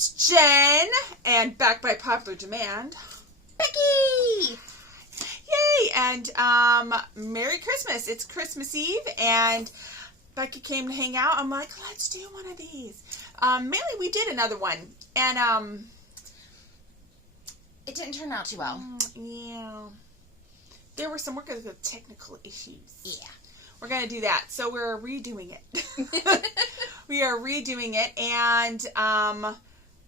it's Jen, and back by popular demand, Becky! Yay! And Merry Christmas. It's Christmas Eve, and Becky came to hang out. I'm like, let's do one of these. Mainly, we did another one, and it didn't turn out too well. Yeah. There were some work with technical issues. Yeah. We're going to do that. So we're redoing it. We are redoing it. And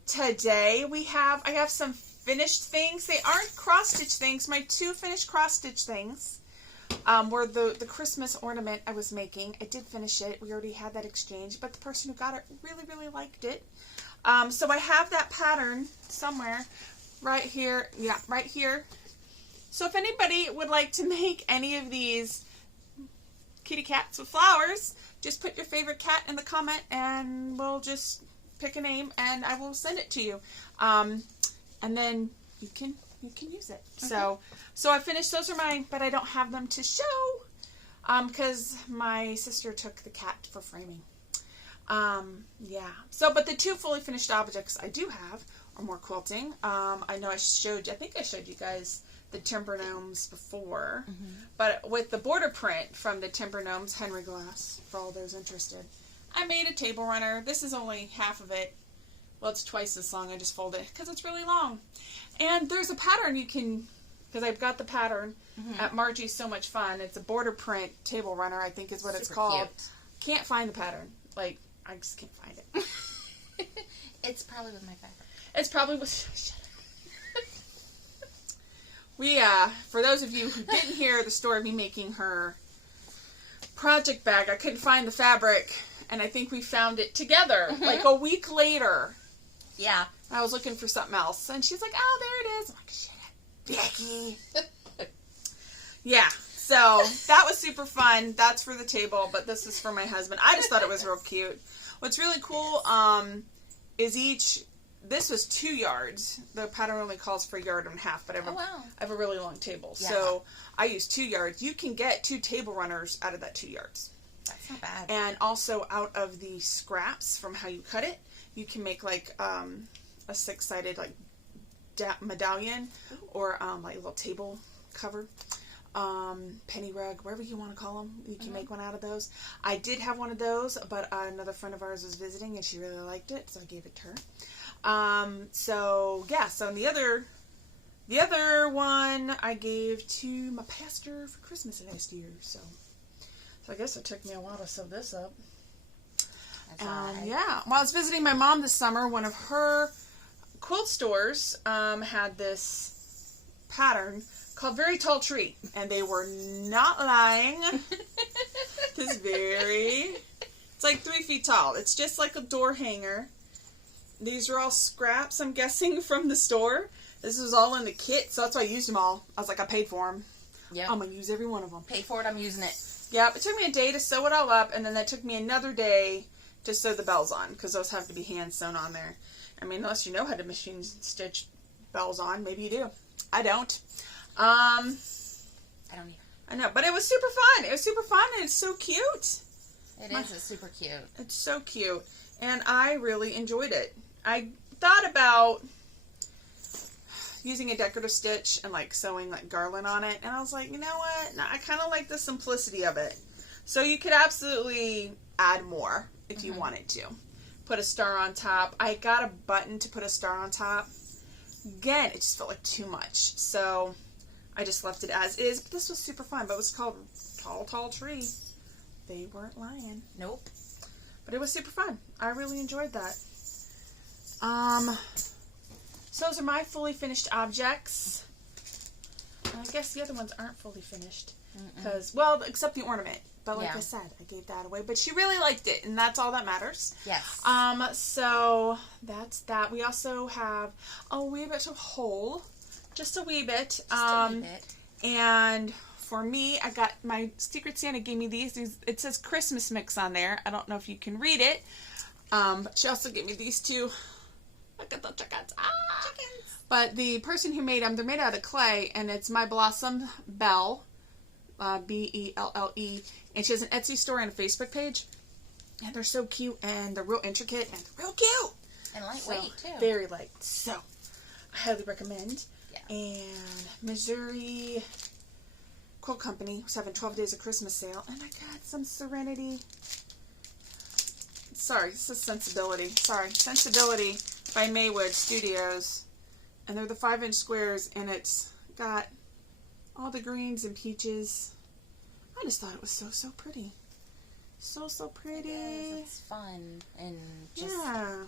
today I have some finished things. They aren't cross-stitch things. My two finished cross-stitch things were the Christmas ornament I was making. I did finish it. We already had that exchange. But the person who got it really, really liked it. So I have that pattern somewhere right here. Yeah, right here. So if anybody would like to make any of these kitty cats with flowers, just put your favorite cat in the comment and we'll just pick a name and I will send it to you. And then you can use it. Okay. So I finished. Those are mine, but I don't have them to show because my sister took the cat for framing. Yeah. So, but the two fully finished objects I do have are more quilting. I know I think I showed you guys the Timber Gnomes before, but with the border print from the Timber Gnomes Henry Glass, for all those interested, I made a table runner. This is only half of it. Well, it's twice this long. I just fold it because it's really long. And there's a pattern you can, because I've got the pattern at Margie's So Much Fun. It's a border print table runner, I think is what it's called. Cute. Can't find the pattern. Like, I just can't find it. It's probably with my favorite. It's probably with... We, for those of you who didn't hear the story of me making her project bag, I couldn't find the fabric, and I think we found it together, like a week later. Yeah. I was looking for something else, and she's like, oh, there it is. I'm like, shit, Becky. Yeah, so that was super fun. That's for the table, but this is for my husband. I just thought it was real cute. What's really cool is this was 2 yards. The pattern only calls for 1.5 yards, but I have a really long table. Yeah. So I use 2 yards. You can get 2 table runners out of that 2 yards. That's not bad. And also out of the scraps from how you cut it, you can make like a 6-sided like medallion or like a little table cover. Penny rug, whatever you want to call them. You can make one out of those. I did have one of those, but another friend of ours was visiting and she really liked it, so I gave it to her. So yeah, so the other one I gave to my pastor for Christmas last year, so I guess it took me a while to sew this up. That's right. Yeah, while I was visiting my mom this summer, one of her quilt stores had this pattern called Very Tall Tree, and they were not lying. It's like 3 feet tall. It's just like a door hanger. These are all scraps, I'm guessing, from the store. This was all in the kit, so that's why I used them all. I was like, I paid for them. Yeah. I'm going to use every one of them. Paid for it, I'm using it. Yeah, it took me a day to sew it all up, and then that took me another day to sew the bells on, because those have to be hand sewn on there. I mean, unless you know how to machine stitch bells on, maybe you do. I don't. I don't either. I know, but it was super fun. It was super fun, and it's so cute. It's super cute. It's so cute, and I really enjoyed it. I thought about using a decorative stitch and like sewing like garland on it, and I was like, you know what? No, I kind of like the simplicity of it. So you could absolutely add more if you wanted to. Put a star on top. I got a button to put a star on top. Again, it just felt like too much, so I just left it as is. But this was super fun. But it was called Tall Tree. They weren't lying. Nope. But it was super fun. I really enjoyed that. So those are my fully finished objects. I guess the other ones aren't fully finished. Because, well, except the ornament. But like I said, I gave that away. But she really liked it, and that's all that matters. Yes. So that's that. We also have a wee bit of hole. Just a wee bit. Just a wee bit. And for me, I got my Secret Santa gave me these. It says Christmas mix on there. I don't know if you can read it. But she also gave me these two. Look at the chickens. Chickens. But the person who made them, they're made out of clay, and it's My Blossom Belle, Belle, and she has an Etsy store and a Facebook page, and they're so cute, and they're real intricate, and they're real cute. And lightweight, too. Very light. So, I highly recommend. Yeah. And Missouri Quilt Company was having 12 Days of Christmas sale. And I got some Serenity. Sorry, this is Sensibility. Sensibility by Maywood Studios. And they're the 5-inch squares, and it's got all the greens and peaches. I just thought it was so pretty. So pretty. It is. It's fun. And just... Yeah.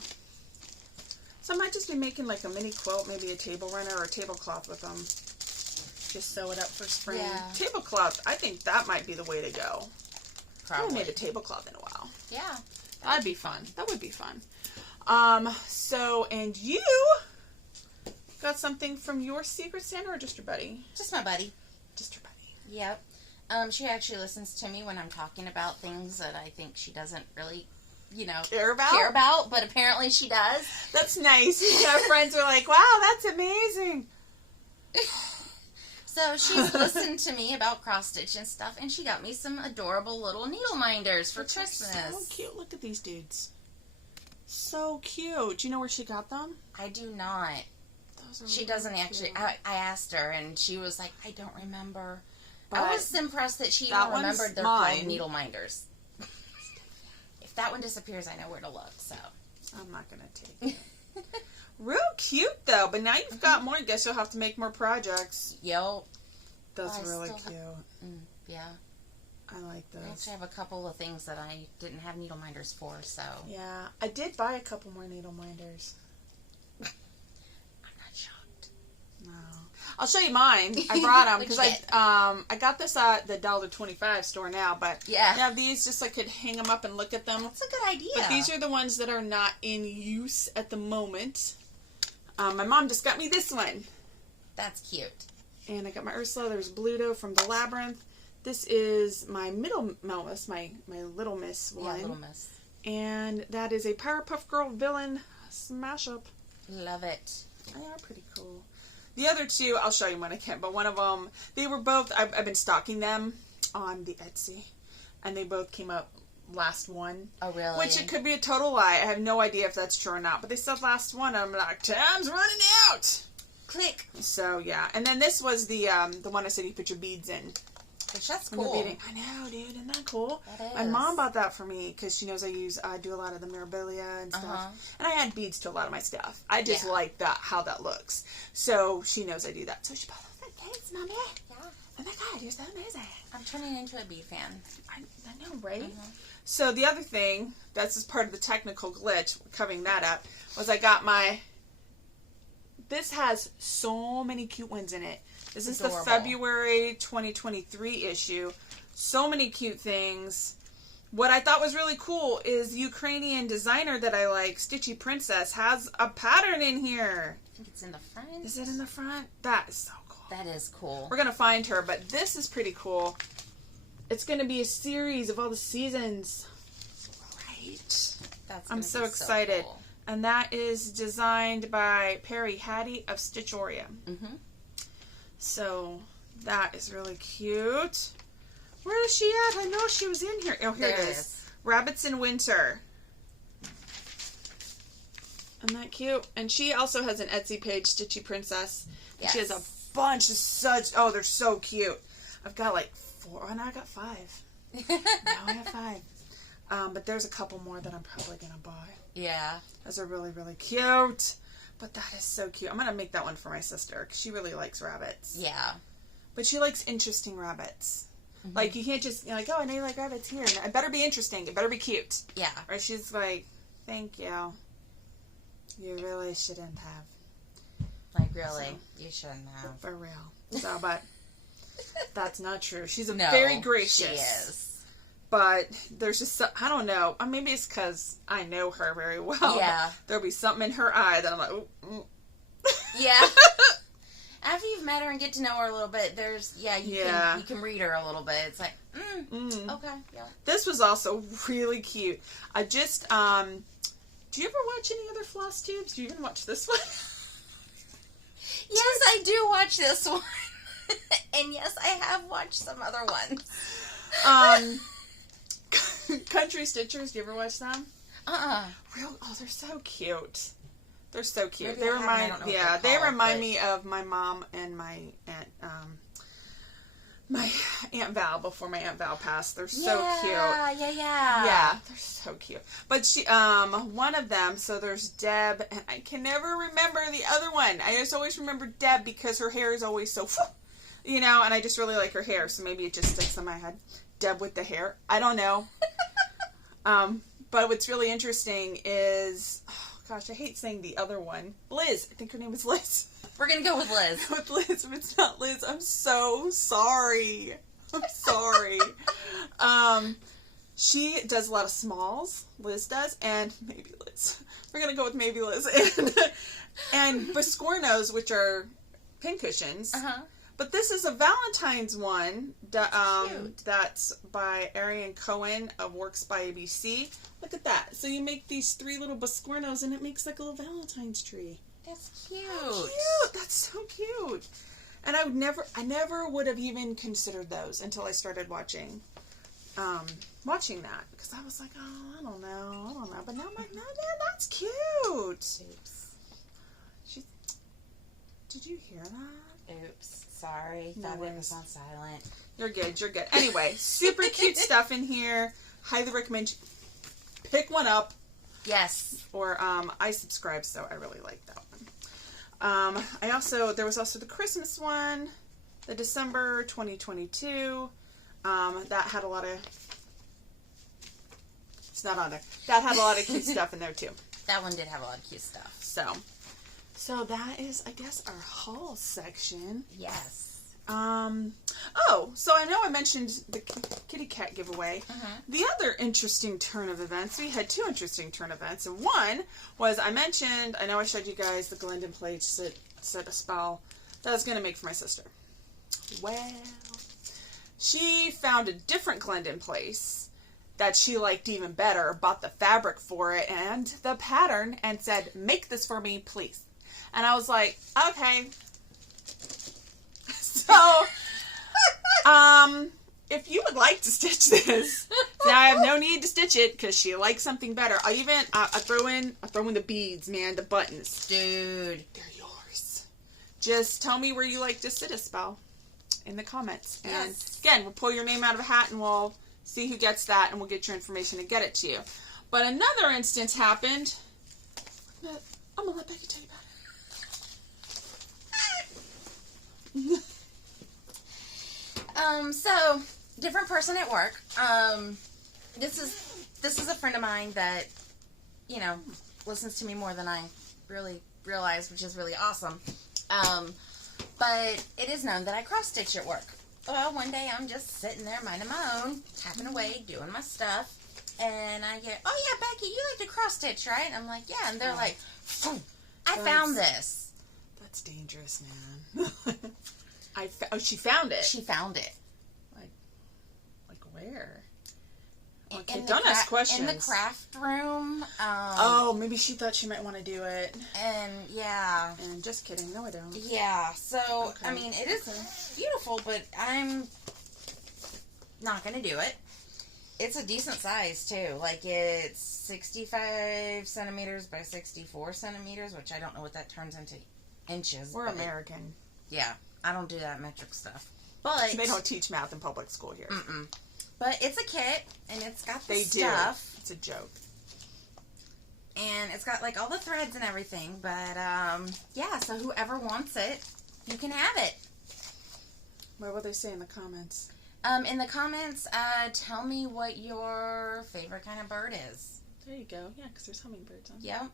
So I might just be making like a mini quilt, maybe a table runner or a tablecloth with them. Just sew it up for spring. Yeah. Tablecloth, I think that might be the way to go. Probably. I haven't made a tablecloth in a while. Yeah. That'd be fun. That would be fun. So, and you got something from your Secret Santa or just your buddy? Just my buddy. Just your buddy. Yep. She actually listens to me when I'm talking about things that I think she doesn't really, care about, but apparently she does. That's nice. Our friends are like, wow, that's amazing. So she's listened to me about cross stitch and stuff, and she got me some adorable little needle minders for Christmas. So cute. Look at these dudes. So cute. Do you know where she got them? I do not. She doesn't actually. I asked her, and she was like, I don't remember. But I was impressed that she even remembered they're called needle minders. If that one disappears, I know where to look, so. I'm not going to take it. Real cute, though. But now you've got more. I guess you'll have to make more projects. Yep. That's really cute. Yeah. I like those. I actually have a couple of things that I didn't have needle minders for, so. Yeah. I did buy a couple more needle minders. I'm not shocked. No. I'll show you mine. I brought them because I got this at the $1.25 store now, but yeah, I have these just so I could hang them up and look at them. That's a good idea. But these are the ones that are not in use at the moment. My mom just got me this one. That's cute. And I got my Ursula. There's Bluto from the Labyrinth. This is my middle mouse, my Little Miss one. Yeah, Little Miss. And that is a Powerpuff Girl villain smash up. Love it. They are pretty cool. The other two, I'll show you when I can, but one of them, they were both, I've been stalking them on the Etsy, and they both came up last one. Oh, really? Which it could be a total lie. I have no idea if that's true or not, but they said last one, and I'm like, time's running out! Click. So, yeah. And then this was the one I said you put your beads in. Which that's cool. I know, dude. Isn't that cool? That is. My mom bought that for me because she knows I do a lot of the memorabilia and stuff. And I add beads to a lot of my stuff. I just like how that looks. So she knows I do that. So she bought those. Thanks, Mommy. Yeah. Oh my God, you're so amazing. I'm turning into a bead fan. I know, right? So the other thing, that's just part of the technical glitch, covering that up, was I got this has so many cute ones in it. This is adorable. the February 2023 issue. So many cute things. What I thought was really cool is the Ukrainian designer that I like, Stitchy Princess, has a pattern in here. I think it's in the front. Is it in the front? That is so cool. That is cool. We're going to find her, but this is pretty cool. It's going to be a series of all the seasons. Right. I'm so excited. Cool. And that is designed by Perry Hattie of Stitchoria. Mm-hmm. So, that is really cute. Where is she at? I know she was in here. Oh, here it is. Rabbits in Winter. Isn't that cute? And she also has an Etsy page, Stitchy Princess. And she has a bunch of they're so cute. I've got like 4. Oh, now I got 5. Now I have 5. But there's a couple more that I'm probably going to buy. Yeah. Those are really, really cute. But that is so cute. I'm going to make that one for my sister because she really likes rabbits. Yeah. But she likes interesting rabbits. Mm-hmm. Like, you can't just, I know you like rabbits here. It better be interesting. It better be cute. Yeah. Or she's like, thank you. You really shouldn't have. Like, really? You shouldn't have. For real. So, but that's not true. She's very gracious. She is. But there's just, I don't know. Maybe it's because I know her very well. Yeah. There'll be something in her eye that I'm like, ooh. Yeah. After you've met her and get to know her a little bit, you can read her a little bit. It's like, okay, yeah. This was also really cute. I just, do you ever watch any other Flosstubes? Do you even watch this one? Yes, I do watch this one. And yes, I have watched some other ones. Country Stitchers, do you ever watch them? Oh, they're so cute. They're so cute. Maybe They remind me of my mom and my aunt, my Aunt Val before my Aunt Val passed. They're so cute. Yeah, they're so cute. But she, one of them, so there's Deb, and I can never remember the other one. I just always remember Deb because her hair is always so, you know, and I just really like her hair, so maybe it just sticks in my head. Deb with the hair. I don't know. But what's really interesting is, oh gosh, I hate saying the other one. Liz. I think her name is Liz. We're going to go with Liz. With Liz. If it's not Liz, I'm so sorry. I'm sorry. She does a lot of smalls. Liz does. And maybe Liz. We're going to go with maybe Liz. And Biscornos, which are pincushions. Uh-huh. But this is a Valentine's one that's by Arian Cohen of Works by ABC. Look at that. So you make these 3 little Biscornos and it makes like a little Valentine's tree. That's cute. How cute. That's so cute. And I never would have even considered those until I started watching that. Because I was like, oh, I don't know. But now I'm like, no, yeah, that's cute. Oops. Did you hear that? Oops. Sorry. Thought it was on silent. You're good. Anyway, super cute stuff in here. Highly recommend you pick one up. Yes. Or I subscribe, so I really like that one. There was also the Christmas one, the December 2022. That had a lot of. It's not on there. That had a lot of cute stuff in there too. That one did have a lot of cute stuff. So that is, I guess, our haul section. Yes. So I know I mentioned the kitty cat giveaway. Uh-huh. The other interesting turn of events, we had 2 interesting turn events, and one was I know I showed you guys the Glendon plate set a spell that I was going to make for my sister. Well, she found a different Glendon place that she liked even better, bought the fabric for it and the pattern, and said, make this for me, please. And I was like, okay. So, if you would like to stitch this, now I have no need to stitch it because she likes something better. I throw in the beads, man, the buttons. Dude. They're yours. Just tell me where you like to sit a spell in the comments. Yes. And again, we'll pull your name out of a hat and we'll see who gets that and we'll get your information and get it to you. But another instance happened. I'm going to let Becky tell you about it. So, different person at work. This is a friend of mine that, you know, listens to me more than I really realize, which is really awesome. But it is known that I cross-stitch at work. Well, one day I'm just sitting there minding my own, tapping away, doing my stuff, and I get, oh yeah, Becky, you like to cross-stitch, right? And I'm like, yeah, and they're like, I found this. That's dangerous, man. She found it. She found it. Like where? Okay, don't ask questions. In the craft room. Maybe she thought she might want to do it. And yeah. And just kidding. No, I don't. Yeah. So okay. I mean, it is beautiful, but I'm not gonna do it. It's a decent size too. Like it's 65 centimeters by 64 centimeters, which I don't know what that turns into inches. We're American. Yeah. I don't do that metric stuff. But they don't teach math in public school here. Mm-mm. But it's a kit, and it's got the stuff. Do. It's a joke. And it's got, like, all the threads and everything. But, yeah, so whoever wants it, you can have it. What will they say in the comments? In the comments, tell me what your favorite kind of bird is. There you go. Yeah, because there's hummingbirds on there. Yep.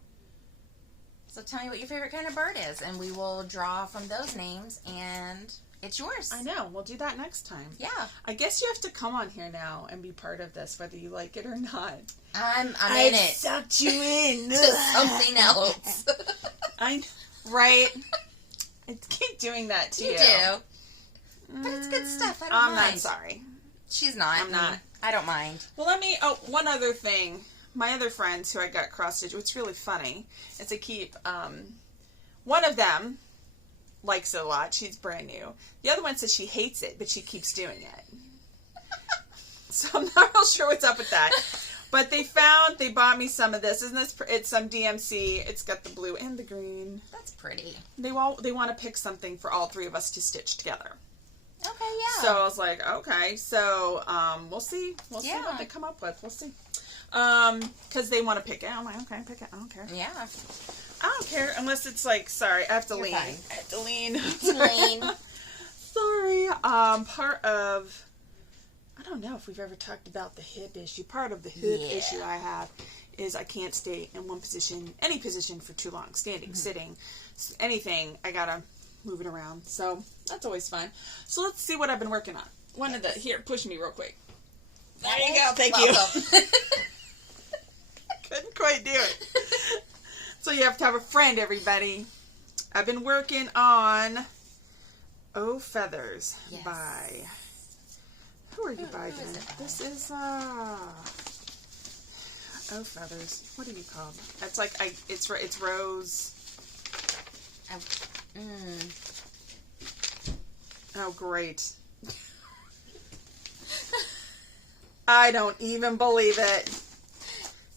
So tell me what your favorite kind of bird is, and we will draw from those names, and it's yours. I know. We'll do that next time. Yeah. I guess you have to come on here now and be part of this, whether you like it or not. I'm in it. Sucked you in to something else. Right? I keep doing that to you. You do. But it's good stuff. I'm not sorry. She's not. I'm not. I don't mind. Well, one other thing. My other friends who I got cross-stitch, what's really funny is I keep, one of them likes it a lot. She's brand new. The other one says she hates it, but she keeps doing it. So I'm not real sure what's up with that. But they bought me some of this. Isn't this? It's some DMC. It's got the blue and the green. That's pretty. They want to pick something for all three of us to stitch together. Okay, yeah. So I was like, okay. So we'll see. We'll see what they come up with. We'll see. Because they want to pick it. I'm like, okay, pick it. I don't care. Yeah. I don't care unless it's like, sorry, I have to You're lean. fine. I have to lean. Lean. Sorry. Part of, I don't know if we've ever talked about the hip issue. Part of the hip issue I have is I can't stay in one position, any position for too long. Standing, sitting, anything. I gotta move it around. So that's always fun. So let's see what I've been working on. Here, push me real quick. There you go. Thank you. Couldn't quite do it. So you have to have a friend, everybody. I've been working on Oh Feathers by... Who are you by, Jen? This is, Oh Feathers. What are you called? It's like, it's Rose. Oh, great. I don't even believe it.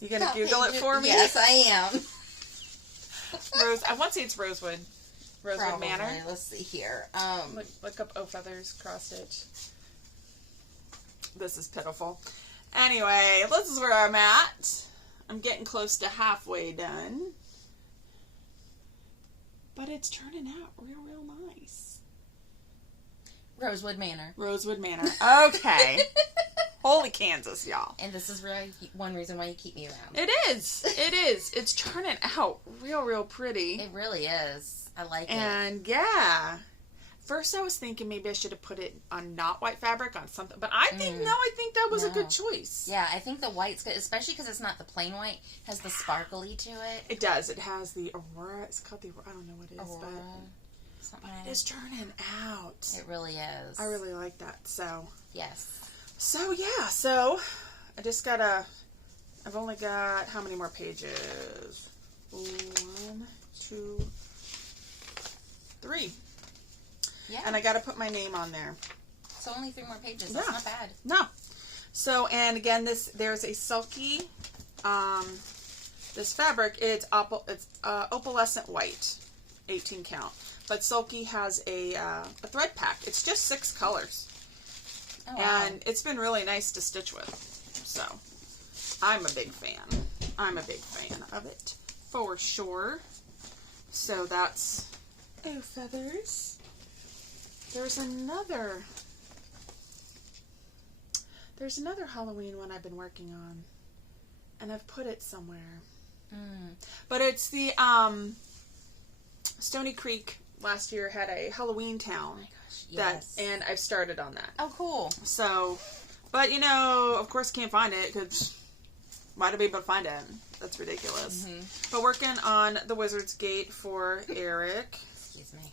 You gonna Google it for me? Yes, I am. Rose. I want to say it's Rosewood. Rosewood Manor. Let's see here. Look up Oh Feathers cross stitch. This is pitiful. Anyway, this is where I'm at. I'm getting close to halfway done. But it's turning out real nice. Rosewood Manor. Rosewood Manor. Okay. Holy Kansas, y'all. And this is really one reason why you keep me around. It is. It is. It's turning out real pretty. It really is. I like it. And yeah. First I was thinking maybe I should have put it on not white fabric, on something. But I think, I think that was a good choice. Yeah, I think the white's good, especially because it's not the plain white. It has the sparkly to it. It does. It has the Aurora. It's called the Aurora. I don't know what it is. Aurora. But it is turning out. It really is. I really like that. So. Yes. So, yeah. So, I just gotta... I've only got... How many more pages? 1, 2, 3. Yeah. And I gotta put my name on there. So only 3 more pages. That's not bad. No. So, and again, there's a silky... this fabric, it's opalescent white. 18 count. But Sulky has a thread pack. It's just 6 colors. Oh, wow. And it's been really nice to stitch with. So, I'm a big fan. I'm a big fan of it. For sure. So that's Oh Feathers. There's another Halloween one I've been working on. And I've put it somewhere. But it's the Stony Creek last year had a Halloween town. Oh my gosh, yes. And I've started on that. Oh, cool. So, but of course can't find it because why do people find it? That's ridiculous. But working on the Wizard's Gate for Eric. Excuse me.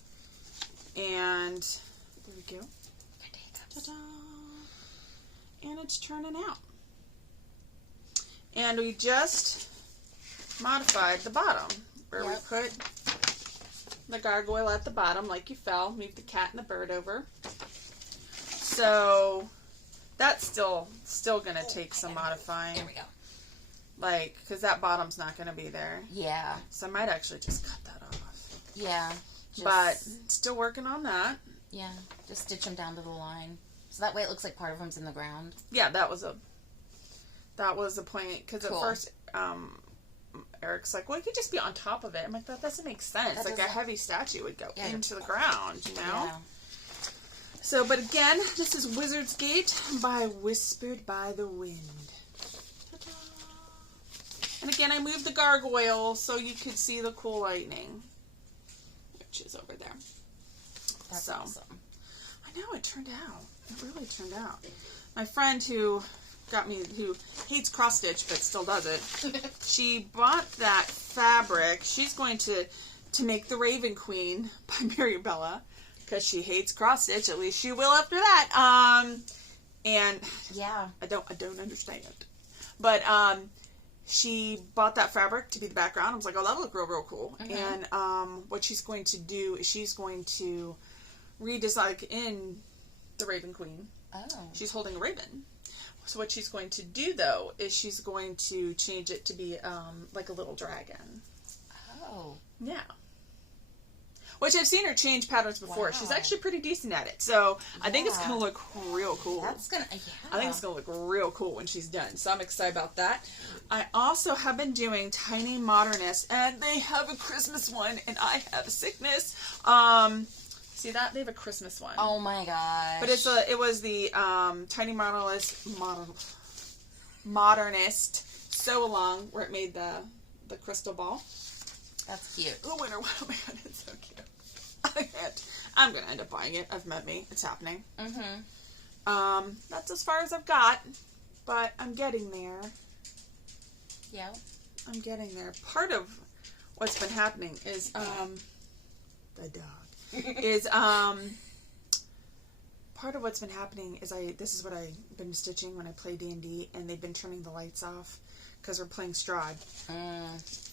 And there we go. Ta-da. And it's turning out. And we just modified the bottom where we put the gargoyle at the bottom like you fell. Move the cat and the bird over. So that's still going to take some modifying. There we go. Like, because that bottom's not going to be there. Yeah. So I might actually just cut that off. Yeah. But still working on that. Yeah. Just stitch them down to the line. So that way it looks like part of them's in the ground. Yeah, that was a point. Because at first, Eric's like, well, it could just be on top of it. I'm like, that doesn't make sense. Like a heavy statue would go into the ground, Yeah. So, but again, this is Wizard's Gate by Whispered by the Wind. Ta-da. And again, I moved the gargoyle so you could see the cool lightning, which is over there. That's awesome. I know, it turned out. It really turned out. My friend who hates cross stitch but still does it, she bought that fabric. She's going to make the Raven Queen by Mirabella because she hates cross stitch. At least she will after that. And yeah, I don't understand. But she bought that fabric to be the background. I was like, oh, that'll look real cool. And what she's going to do is she's going to redesign in the Raven Queen. Oh. She's holding a raven. So what she's going to do, though, is she's going to change it to be like a little dragon. Oh. Yeah. Which I've seen her change patterns before. Wow. She's actually pretty decent at it. So I think it's going to look real cool. That's going to, yeah. I think it's going to look real cool when she's done. So I'm excited about that. I also have been doing Tiny Modernists, and they have a Christmas one, and I have a sickness. See that? They have a Christmas one. Oh my gosh. But it was the Tiny Modernist sew-along where it made the crystal ball. That's cute. The winter one. Oh my god, it's so cute. I'm going to end up buying it. I've met me. It's happening. Mm-hmm. That's as far as I've got, but I'm getting there. Yeah. I'm getting there. Part of what's been happening is, the dog, is, part of what's been happening is this is what I've been stitching when I play D&D, and they've been turning the lights off because we're playing Strahd.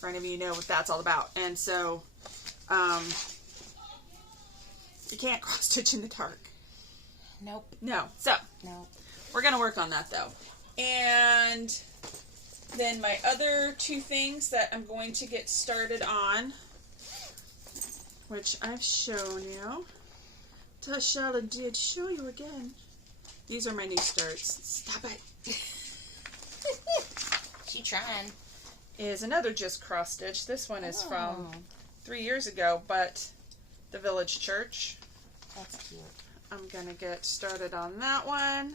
For any of you know what that's all about. And so, you can't cross stitch in the dark. Nope. No. So, nope. We're going to work on that, though. And then my other two things that I'm going to get started on, which I've shown you. Tashala did show you again. These are my new starts. Stop it. She trying. Is another just cross stitch. This one is from 3 years ago, but the village church. That's cute. I'm going to get started on that one.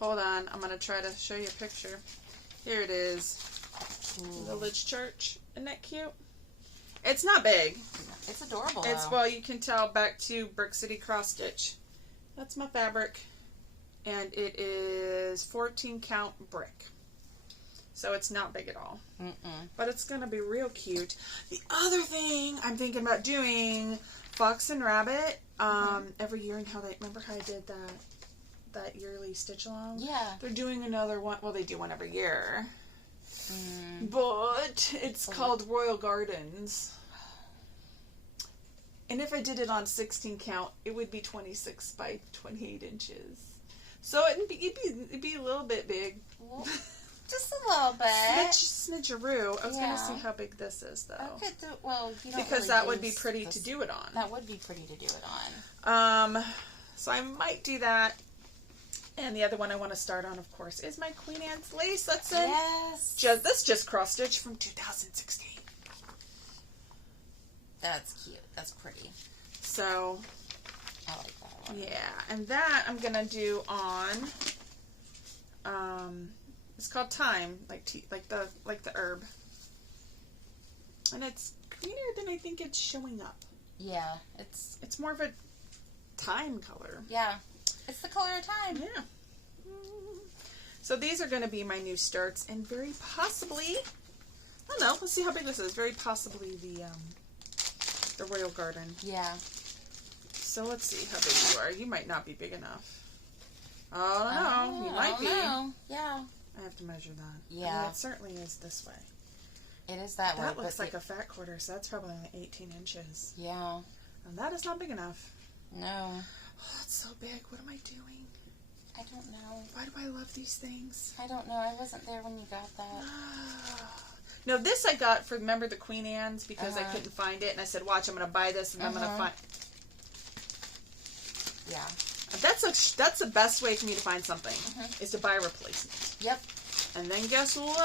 Hold on. I'm going to try to show you a picture. Here it is. Village church. Isn't that cute? It's not big. It's adorable. Well, you can tell back to Brick City cross stitch. That's my fabric. And it is 14 count brick. So it's not big at all. But it's going to be real cute. The other thing I'm thinking about doing, Fox and Rabbit, every year, and remember how I did that yearly stitch along? Yeah. They're doing another one. Well, they do one every year. But it's called Royal Gardens. And if I did it on 16 count, it would be 26 by 28 inches. So it'd be a little bit big. Just a little bit. Smidgeroo. I was going to see how big this is, though. Okay, well, you don't because that would be pretty to do it on. That would be pretty to do it on. So I might do that. And the other one I want to start on, of course, is my Queen Anne's lace. That's this just cross stitch from 2016. That's cute. That's pretty. So I like that one. Yeah, and that I'm gonna do on. It's called Thyme, like the herb, and it's greener than I think it's showing up. Yeah, it's more of a thyme color. Yeah. It's the color of thyme. Yeah. So these are going to be my new starts, and very possibly, I don't know, let's see how big this is. Very possibly the Royal Garden. Yeah. So let's see how big you are. You might not be big enough. Oh, no, you might be. Yeah. I have to measure that. Yeah. I mean, it certainly is this way. It is that way. That looks like a fat quarter, so that's probably only 18 inches. Yeah. And that is not big enough. No. Oh, that's so big. What am I doing? I don't know. Why do I love these things? I don't know. I wasn't there when you got that. No, this I got for, remember the Queen Anne's, because I couldn't find it, and I said, watch, I'm going to buy this, and I'm going to find... Yeah. That's the best way for me to find something, is to buy a replacement. Yep. And then guess what?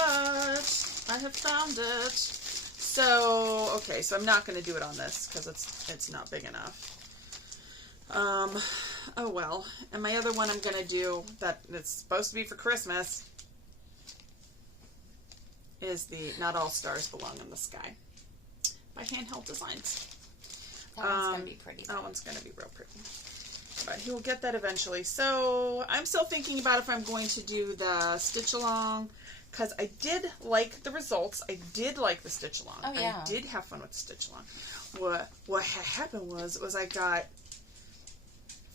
I have found it. So, okay, so I'm not going to do it on this, because it's not big enough. Oh well. And my other one I'm going to do, that it's supposed to be for Christmas, is the Not All Stars Belong in the Sky by Handheld Designs. That one's going to be pretty. That one's going to be real pretty. But he will get that eventually. So I'm still thinking about if I'm going to do the stitch along, because I did like the results. I did like the stitch along. Oh, yeah. I did have fun with the stitch along. What happened was I got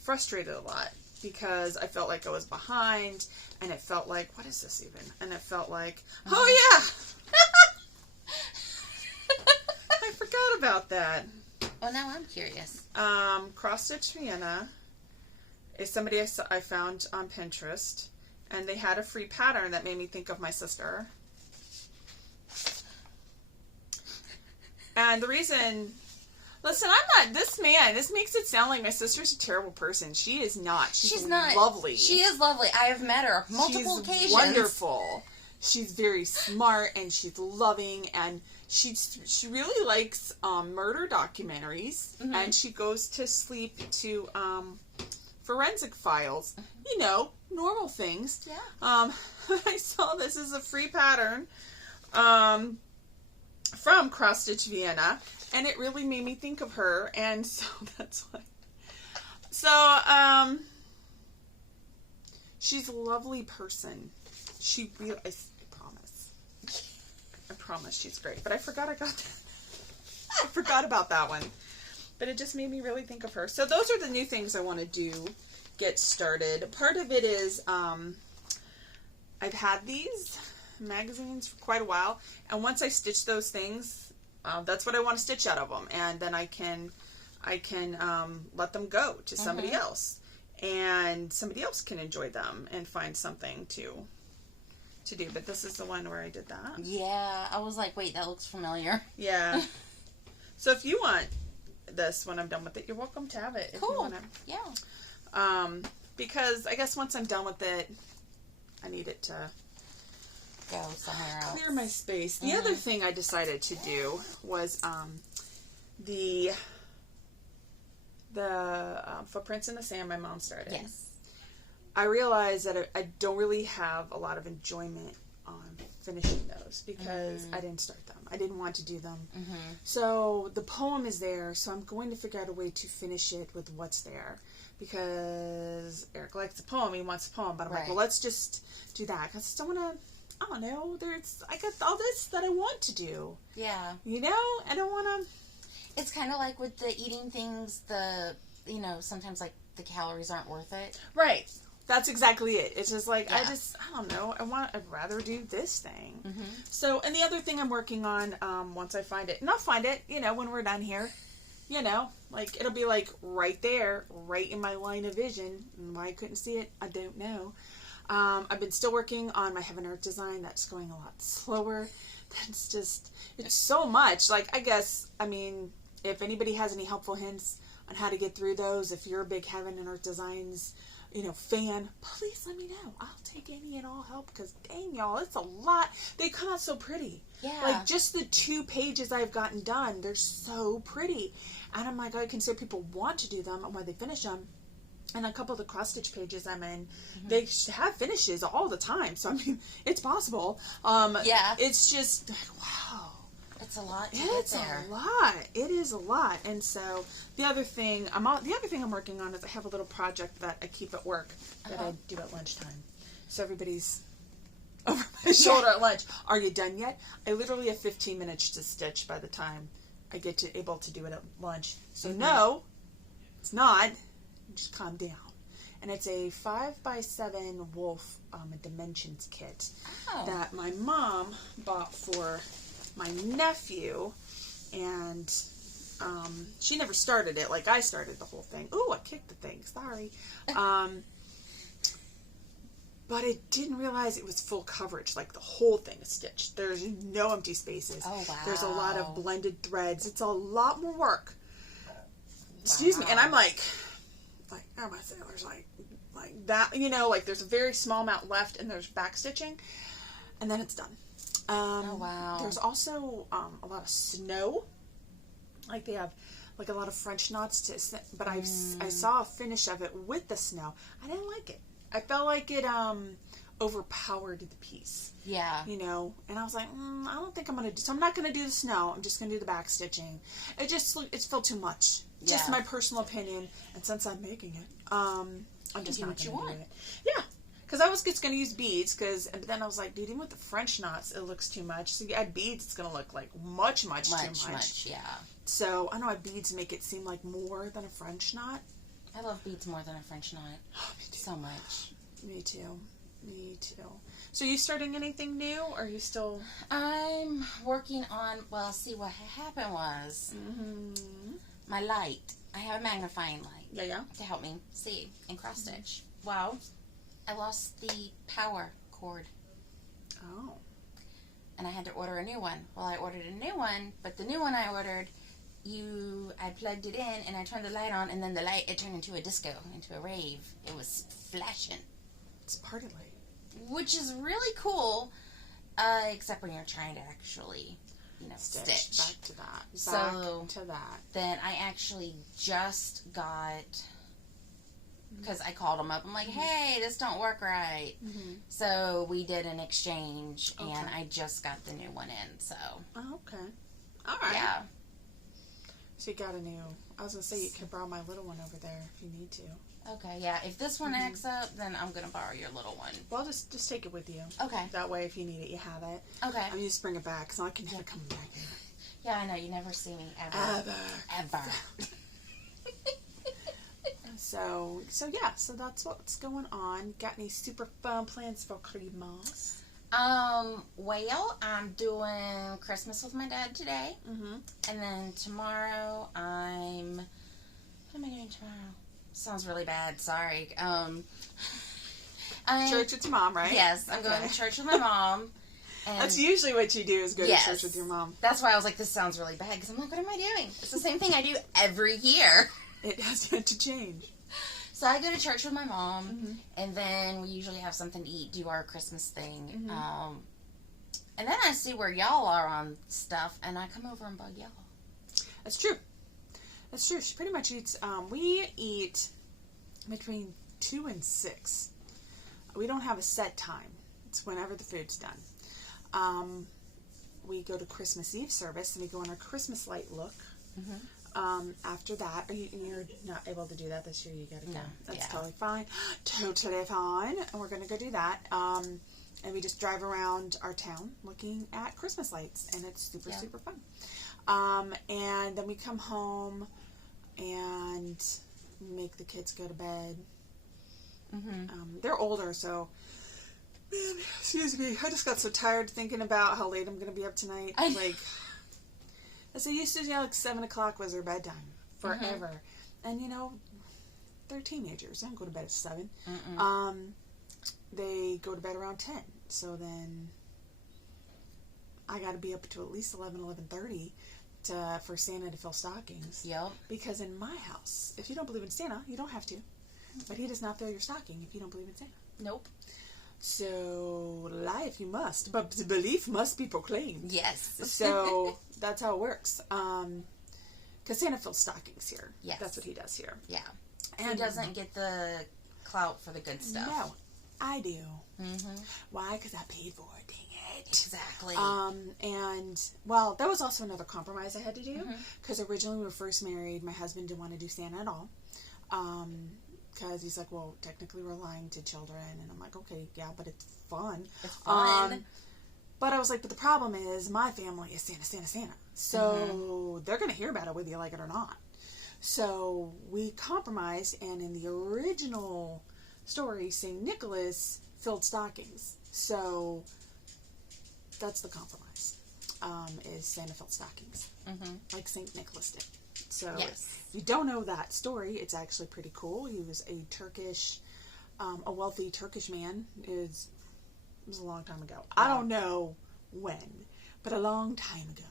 frustrated a lot because I felt like I was behind, and it felt like, what is this even? And it felt like, oh yeah, I forgot about that. Well, now I'm curious. Cross Stitch Vienna is somebody I found on Pinterest, And they had a free pattern that made me think of my sister. And the reason... Listen, I'm not... This makes it sound like my sister's a terrible person. She is not. She's not. Lovely. She is lovely. I have met her multiple occasions. Wonderful. She's very smart, and she's loving, and she really likes murder documentaries, and she goes to sleep to forensic files. You know, normal things. Yeah. I saw this as a free pattern from Cross Stitch Vienna, and it really made me think of her, and so that's why. So, she's a lovely person. She really, I promise she's great. But I forgot I got that. I forgot about that one. But it just made me really think of her. So those are the new things I want to do, get started. Part of it is, I've had these magazines for quite a while, and once I stitch those things, that's what I want to stitch out of them, and then I can let them go to somebody else, and somebody else can enjoy them and find something to do. But this is the one where I did that. Yeah, I was like, wait, that looks familiar. Yeah. So if you want this when I'm done with it, you're welcome to have it. If cool. You want it. Yeah. Because I guess once I'm done with it, I need it to go somewhere else. Clear my space. The other thing I decided to do was the footprints in the sand my mom started. Yes. I realized that I don't really have a lot of enjoyment on finishing those because I didn't start them. I didn't want to do them. So the poem is there, so I'm going to figure out a way to finish it with what's there. Because Eric likes the poem, he wants the poem, but I'm like, well, let's just do that. Because I don't want to, I don't know, I got all this that I want to do. Yeah. You know? I don't want to... It's kind of like with the eating things, sometimes like the calories aren't worth it. Right. That's exactly it. It's just like, I don't know, I'd rather do this thing. So, and the other thing I'm working on, once I find it, and I'll find it, when we're done here, like, it'll be like right there, right in my line of vision. And why I couldn't see it, I don't know. I've been still working on my Heaven Earth design. That's going a lot slower. It's so much. Like, I guess, if anybody has any helpful hints on how to get through those, if you're a big Heaven and Earth designs, fan, please let me know. I'll take any and all help, because dang, y'all, it's a lot. They come out so pretty. Yeah. Like, just the 2 pages I've gotten done, they're so pretty. And I'm like, I can see people want to do them and why they finish them. And a couple of the cross-stitch pages I'm in, they have finishes all the time. So, it's possible. Yeah. It's just, like, wow. It's a lot to It's get there. a lot. It is a lot. And so the other thing I'm working on is I have a little project that I keep at work that I do at lunchtime. So everybody's over my shoulder at lunch. Are you done yet? I literally have 15 minutes to stitch by the time I get able to do it at lunch. So no, it's not. Just calm down. And it's a 5x7 wolf a dimensions kit that my mom bought for my nephew, and she never started it like I started the whole thing. Ooh, I kicked the thing. Sorry. But I didn't realize it was full coverage. Like, the whole thing is stitched. There's no empty spaces. Oh, wow. There's a lot of blended threads. It's a lot more work. Excuse me. And I'm like, oh, my sailors, like that, like there's a very small amount left, and there's back stitching, and then it's done. Oh, wow. There's also a lot of snow. Like, they have like a lot of French knots but I saw a finish of it with the snow. I didn't like it. I felt like it overpowered the piece. Yeah. And I was like, I don't think I'm going to do, so I'm not going to do the snow. I'm just going to do the back stitching. It felt too much. Yeah. Just my personal opinion. And since I'm making it, I'm just not going to do it. Yeah. Because I was just going to use beads, but then I was like, dude, even with the French knots, it looks too much. So you add beads, it's going to look like much too much. Yeah. So I know beads make it seem like more than a French knot. I love beads more than a French knot. Oh, me too. So much. Me too. So you starting anything new, or are you still... I'm working on, see, what happened was my light. I have a magnifying light. Yeah. To help me see and cross stitch. Well, I lost the power cord. Oh. And I had to order a new one. Well, I ordered a new one, but the new one I ordered, I plugged it in and I turned the light on, and then it turned into a disco, into a rave. It was flashing. It's a party light. Which is really cool, except when you're trying to actually, stitch. Back to that. Then I actually just got, because I called them up. I'm like, hey, this don't work right. Mm-hmm. So we did an exchange, and I just got the new one in. So. Oh, okay. All right. Yeah. So you got a new. I was gonna say you could borrow my little one over there if you need to. Okay, yeah. If this one acts up, then I'm gonna borrow your little one. Well, just take it with you. Okay. That way, if you need it, you have it. Okay. I mean, just bring it back, so I can never come back here. Yeah, I know. You never see me ever. Ever. So that's what's going on. Got any super fun plans for Christmas? Well, I'm doing Christmas with my dad today. Mm-hmm. And then tomorrow what am I doing tomorrow? Sounds really bad, sorry. Church with your mom, right? Yes, I'm going to church with my mom. And that's usually what you do, is go to church with your mom. That's why I was like, this sounds really bad, because I'm like, what am I doing? It's the same thing I do every year. It has yet to change. So I go to church with my mom, and then we usually have something to eat, do our Christmas thing. Mm-hmm. And then I see where y'all are on stuff, and I come over and bug y'all. That's true. That's true. She pretty much eats, we eat between 2 and 6. We don't have a set time. It's whenever the food's done. We go to Christmas Eve service, and we go on our Christmas light look. Mm-hmm. After that, you're not able to do that this year, you gotta go. No, That's totally fine. Totally fine. And we're gonna go do that. And we just drive around our town looking at Christmas lights, and it's super, super fun. And then we come home and make the kids go to bed. Mm-hmm. They're older, so, man, excuse me, I just got so tired thinking about how late I'm gonna be up tonight. So used to, like 7 o'clock was their bedtime forever. And they're teenagers. They don't go to bed at 7. They go to bed around 10. So then I got to be up to at least 11:30 for Santa to fill stockings. Yep. Because in my house, if you don't believe in Santa, you don't have to. But he does not fill your stocking if you don't believe in Santa. Nope. So, lie if you must, but the belief must be proclaimed. Yes. So, that's how it works. Because Santa fills stockings here. Yes. That's what he does here. Yeah. And he doesn't get the clout for the good stuff. No, I do. Mm-hmm. Why? Because I paid for it, dang it. Exactly. And, well, that was also another compromise I had to do. Because originally when we were first married, my husband didn't want to do Santa at all. Because he's like, well, technically we're lying to children. And I'm like, okay, yeah, but it's fun. It's fun. But I was like, but the problem is my family is Santa. So they're going to hear about it whether you like it or not. So we compromised, and in the original story, St. Nicholas filled stockings. So that's the compromise, is Santa filled stockings. Like St. Nicholas did. So if you don't know that story, it's actually pretty cool. He was a Turkish, a wealthy Turkish man. It was a long time ago. Wow. I don't know when, but a long time ago.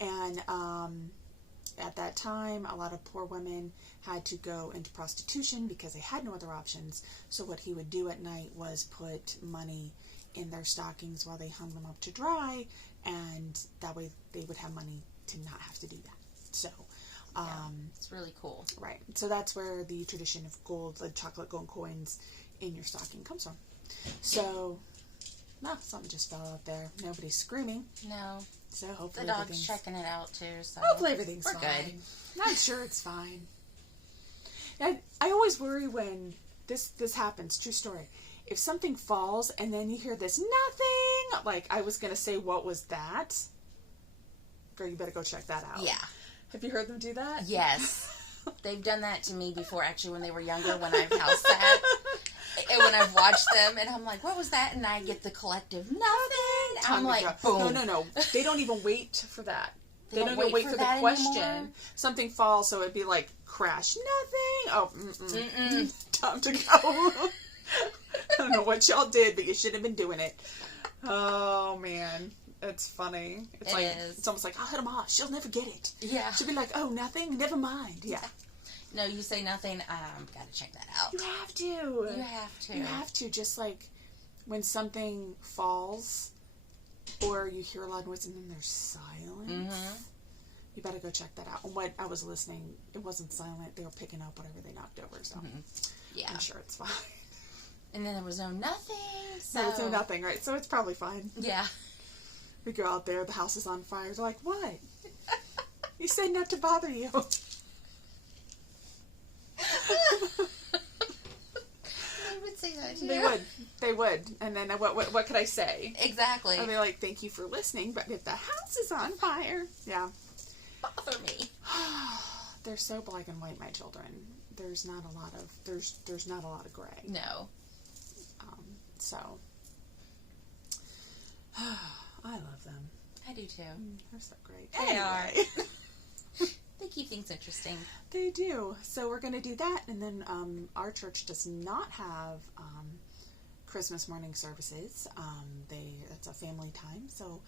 And at that time, a lot of poor women had to go into prostitution because they had no other options. So what he would do at night was put money in their stockings while they hung them up to dry, and that way they would have money to not have to do that. So it's really cool. Right. So that's where the tradition of gold, the chocolate gold coins in your stocking comes from. So, something just fell out there. Nobody's screaming. No. So hopefully the dog's checking it out too. So hopefully everything's fine. Good. I'm sure it's fine. I always worry when this happens. True story. If something falls and then you hear this nothing, like I was gonna say, what was that? Girl, you better go check that out. Yeah. Have you heard them do that? Yes. They've done that to me before, actually, when they were younger, when I've house sat. And when I've watched them, and I'm like, what was that? And I get the collective, nothing. And I'm like, boom. No. They don't even wait for that. They don't even wait for the question. Anymore? Something falls, so it'd be like, crash, nothing. Oh, Time to go. I don't know what y'all did, but you should have been doing it. Oh, man. It's funny. It's almost like, I'll hit them off. She'll never get it. Yeah. She'll be like, oh, nothing? Never mind. Yeah. No, you say nothing. Gotta check that out. You have to. You have to. You have to. Just like when something falls or you hear a loud noise and then there's silence. Mm-hmm. You better go check that out. And what I was listening, it wasn't silent. They were picking up whatever they knocked over. So yeah, I'm sure it's fine. And then there was no nothing. So... There was no nothing, right? So it's probably fine. Yeah. We go out there, the house is on fire. They're like, what? You said not to bother you. They would say that too. They would. And then what could I say? Exactly. And they're like, thank you for listening, but if the house is on fire, yeah. Bother me. They're so black and white, my children. There's not a lot of gray. No. So I love them. I do too. They're so great. They are. They keep things interesting. They do. So we're going to do that, and then our church does not have Christmas morning services. It's a family time, so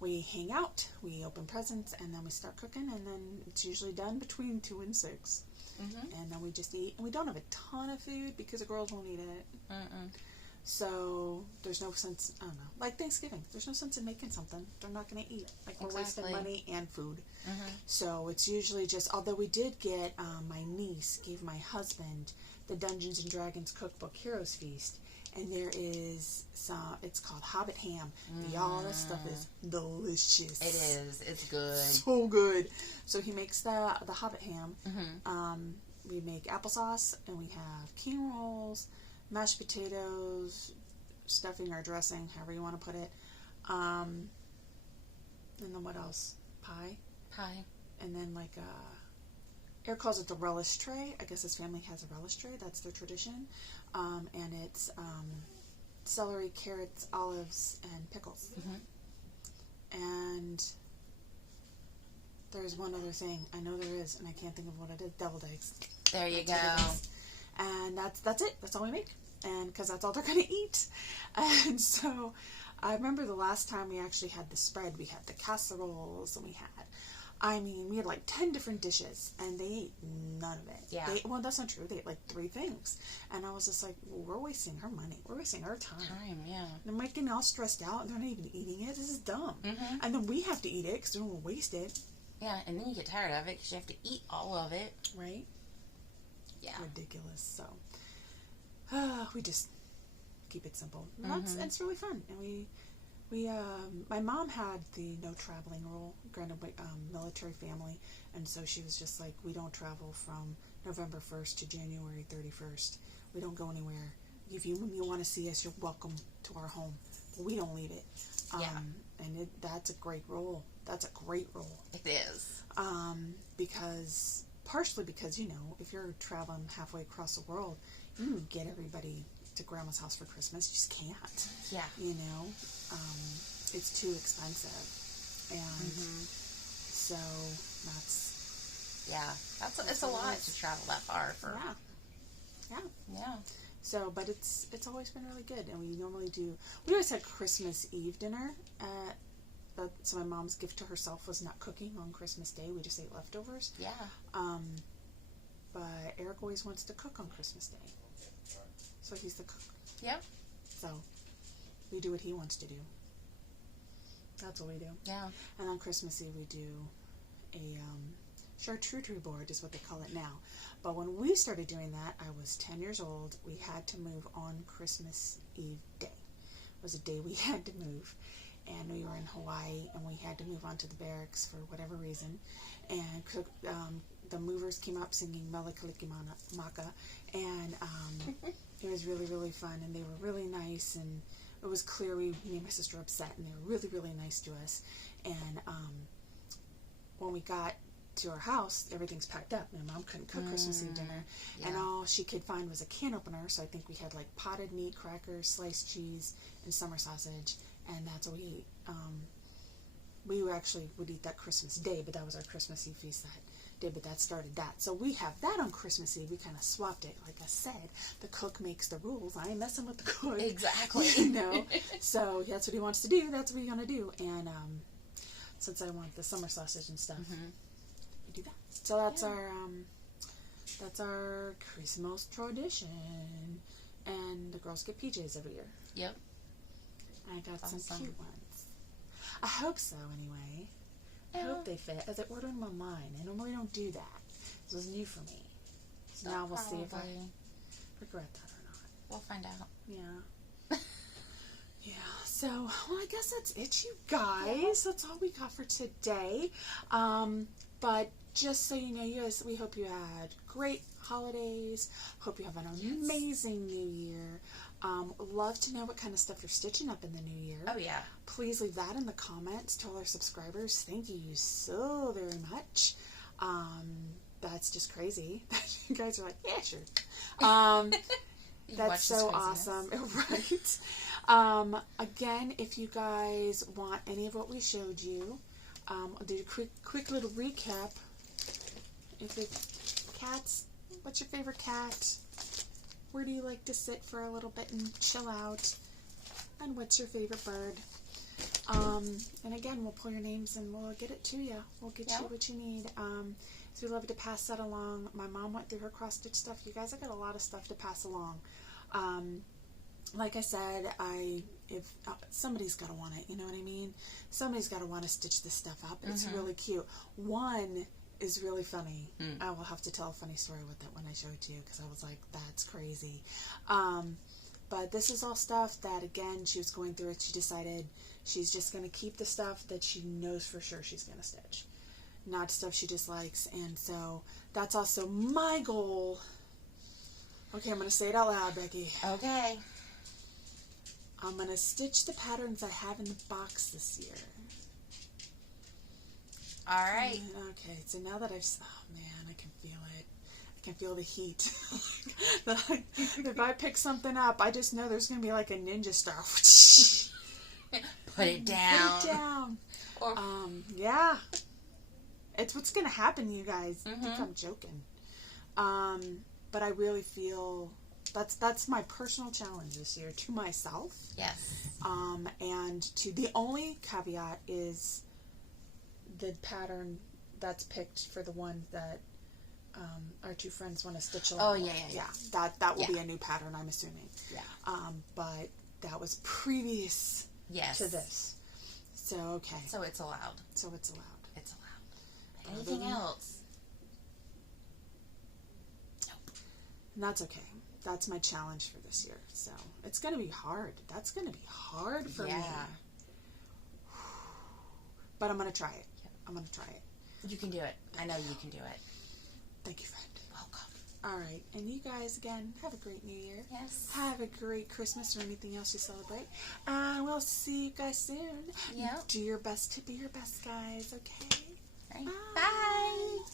we hang out, we open presents, and then we start cooking, and then it's usually done between 2 and 6. Mm-hmm. And then we just eat, and we don't have a ton of food because the girls won't eat it. Mm-mm. So there's no sense, I don't know, like Thanksgiving, there's no sense in making something they're not going to eat. Like, we're wasting money and food. Mm-hmm. So it's usually just, although we did get, my niece gave my husband the Dungeons and Dragons cookbook Heroes Feast, and there is some, it's called Hobbit ham. Y'all, that stuff is delicious. It is. It's good. So good. So he makes the Hobbit ham. Mm-hmm. We make applesauce, and we have king rolls, mashed potatoes, stuffing or dressing, however you want to put it. And then what else? Pie. And then like Eric calls it the relish tray. I guess his family has a relish tray. That's their tradition. And it's celery, carrots, olives, and pickles. Mm-hmm. And there's one other thing. I know there is, and I can't think of what it is. Deviled eggs. There you go. And that's it. That's all we make. And because that's all they're going to eat. And so I remember the last time we actually had the spread, we had the casseroles, and we had like 10 different dishes, and they ate none of it. Yeah. Well, that's not true. They ate like 3 things. And I was just like, well, we're wasting our money. We're wasting our time. Yeah. They're making all stressed out, and they're not even eating it. This is dumb. Mm-hmm. And then we have to eat it because we don't want to waste it. Yeah, and then you get tired of it because you have to eat all of it. Right? Yeah. Ridiculous. So we just keep it simple. And it's really fun. And we my mom had the no traveling rule, granted military family, and so she was just like, we don't travel from November 1st to January 31st. We don't go anywhere. If you want to see us, you're welcome to our home. But we don't leave it. And that's a great rule. That's a great rule. It is. Partially because, if you're traveling halfway across the world, you can get everybody to grandma's house for Christmas. You just can't. Yeah. It's too expensive. And so it's a lot to travel that far for. Yeah. So, but it's always been really good. And we always had Christmas Eve dinner so my mom's gift to herself was not cooking on Christmas Day. We just ate leftovers. Yeah. But Eric always wants to cook on Christmas Day. So he's the cook. Yeah. So we do what he wants to do. That's what we do. Yeah. And on Christmas Eve we do a charcuterie board is what they call it now. But when we started doing that, I was 10 years old. We had to move on Christmas Eve day. It was a day we had to move. And we were in Hawaii, and we had to move on to the barracks for whatever reason. And the movers came up singing Mele Kalikimaka, and it was really, really fun. And they were really nice, and it was clear me and my sister were upset, and they were really, really nice to us. And when we got to our house, everything's packed up. My mom couldn't cook Christmas Eve dinner, and all she could find was a can opener. So I think we had like potted meat, crackers, sliced cheese, and summer sausage. And that's what we ate. we actually would eat that Christmas Day, but that was our Christmas Eve feast that day, but that started that. So we have that on Christmas Eve. We kind of swapped it. Like I said, the cook makes the rules. I ain't messing with the cook. Exactly. So that's what he wants to do. That's what we're going to do. And since I want the summer sausage and stuff, we do that. So that's our Christmas tradition. And the girls get PJs every year. Yep. I got some cute ones. I hope so, anyway. I hope they fit. As I ordered them online. I normally don't do that. This was new for me. So now we'll see if I regret that or not. We'll find out. Yeah. Yeah. So, well, I guess that's it, you guys. That's all we got for today. But just so you know, you guys, we hope you had great holidays. Hope you have an amazing New Year. Love to know what kind of stuff you're stitching up in the new year. Oh, yeah. Please leave that in the comments to all our subscribers. Thank you so very much. That's just crazy. You guys are like, yeah, sure. That's so awesome. Right. Again, if you guys want any of what we showed you, I'll do a quick little recap. If it's cats, what's your favorite cat? Where do you like to sit for a little bit and chill out? And what's your favorite bird? And again, we'll pull your names and we'll get it to you. We'll get you what you need. So we love to pass that along. My mom went through her cross-stitch stuff. You guys, I got a lot of stuff to pass along. Like I said, if somebody's got to want it, you know what I mean? Somebody's got to want to stitch this stuff up. It's really cute. One is really funny. I will have to tell a funny story with it when I show it to you because I was like, that's crazy. But this is all stuff that, again, she was going through it. She decided she's just going to keep the stuff that she knows for sure she's going to stitch, not stuff she dislikes. And so that's also my goal. Okay, I'm going to say it out loud, Becky. Okay. I'm going to stitch the patterns I have in the box this year. All right. Okay, so now that oh man, I can feel it. I can feel the heat. If I pick something up, I just know there's going to be like a ninja star. Put it down. Put it down. Or, yeah. It's what's going to happen, you guys. I think I'm joking. But I really feel that's my personal challenge this year to myself. Yes. And to the only caveat is the pattern that's picked for the one that our two friends want to stitch along. Oh, yeah. That will be a new pattern, I'm assuming. Yeah. But that was previous to this. So, okay. So it's allowed. It's allowed. It's allowed. Anything else? Nope. And that's okay. That's my challenge for this year. So it's going to be hard. That's going to be hard for me. But I'm going to try it. I'm going to try it. You can do it. I know you can do it. Thank you, friend. Welcome. All right. And you guys, again, have a great New Year. Yes. Have a great Christmas or anything else you celebrate. And we'll see you guys soon. Yeah. Do your best to be your best, guys. Okay? All right. Bye.